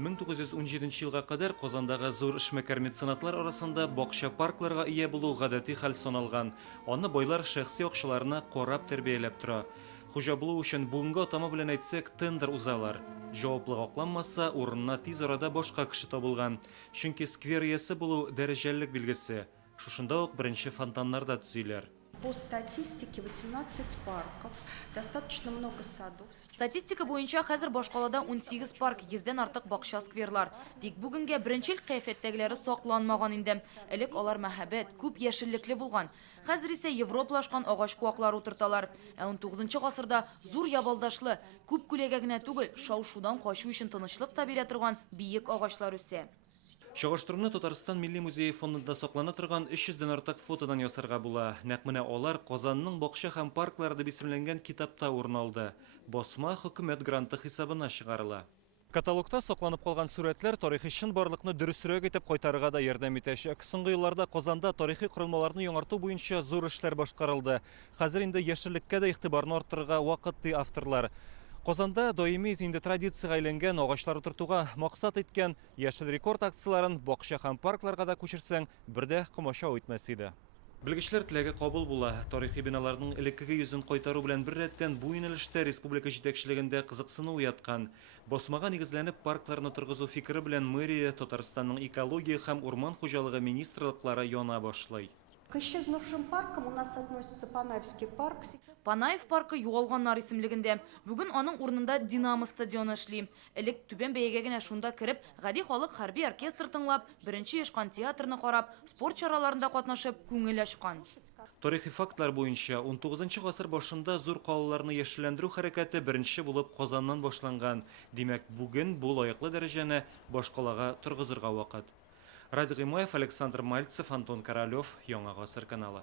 1917 елга кадәр Казандагы зур эшмәкәр меценатлар арасында бакча паркларга ия булу гадәти хәл саналган. Аны бойлар шәхси акчаларына карап тәрбияләп тора. Хуҗа булу өчен бүгенге атама белән әйтсәк, тендер узалар. Җаваплылык акламаса, урынына тиз арада башка кеше табылган. Чөнки сквер иясе булу дәрәҗәлелек билгесе. Шушында ук беренче фонтаннарда төзиләр. По статистике 18 парков, достаточно много садов. Статистика буенча хәзер башкалада 18 парк, 100дән артык бакча скверлар. Тик бүгенгә беренче кыяфәттәгеләре сакланмаган инде. Элек алар мәһабәт, күп яшеллекле булган. Хәзер исә европлашкан агач куаклар утырталар. 19 гасырда зур ябалдашлы, күп күләгә генә түгел, шау-шудан качу өчен тынычлык та бирә торган биек агачлар үсә. Чагыштыруны Татарстан Милли музее фондында саклана торган 300дән артык фотодан ясарга була. Нәкъ менә алар Казанның бакча һәм парклары дип исемләнгән китапта урын алды. Басма хөкүмәт гранты хисабына чыгарыла. Каталогта сакланып калган сүрәтләр тарихи чынбарлыкны дөресрәк итеп кайтарырга да ярдәм итәчәк. Соңгы елларда Казанда тарихи корылмаларны яңарту буенча зур эшләр башкарылды. Хәзер инде яшеллеккә дә игътибарны арттырырга вакыт ди авторлар. Казанда даими инде традициягә әйләнгән агачлар утыртуга максат иткән яшел рекорд акцияларын бакча һәм паркларга да күчерсәң, бердә комачау итмәс иде. Белгечләр теләге кабул була. Тарихи биналарның элеккеге йөзен кайтару белән бер рәттән бу юнәлештә республика җитәкчелегендә кызыксыну уяткан. Басмага нигезләнеп паркларны торгызу фикере белән мэрия Татарстанның экология һәм урман хуҗалыгы министрлыклары яна башлый. К исчезнувшим паркам у нас относится Панаевский парк. Панаев паркы югалганнар исемлегендә. Бүген аның урынында Динамо стадионы эшли. Элек түбән бәягә генә шунда кереп, гади халык хәрби оркестр тыңлап, беренче ешкан театрны карап, спорт чараларында катнашып, күңел ачкан. Тарихи фактлар буенча 19 гасыр башында зур калаларны яшелләндерү хәрәкәте беренче булып Казаннан башланган. Димәк, бүген бу лаеклы дәрәҗәне башкалага торгызырга вакыт. Радик Имаев, Александр Мальцев, Антон Королев, Яңа гасыр каналы.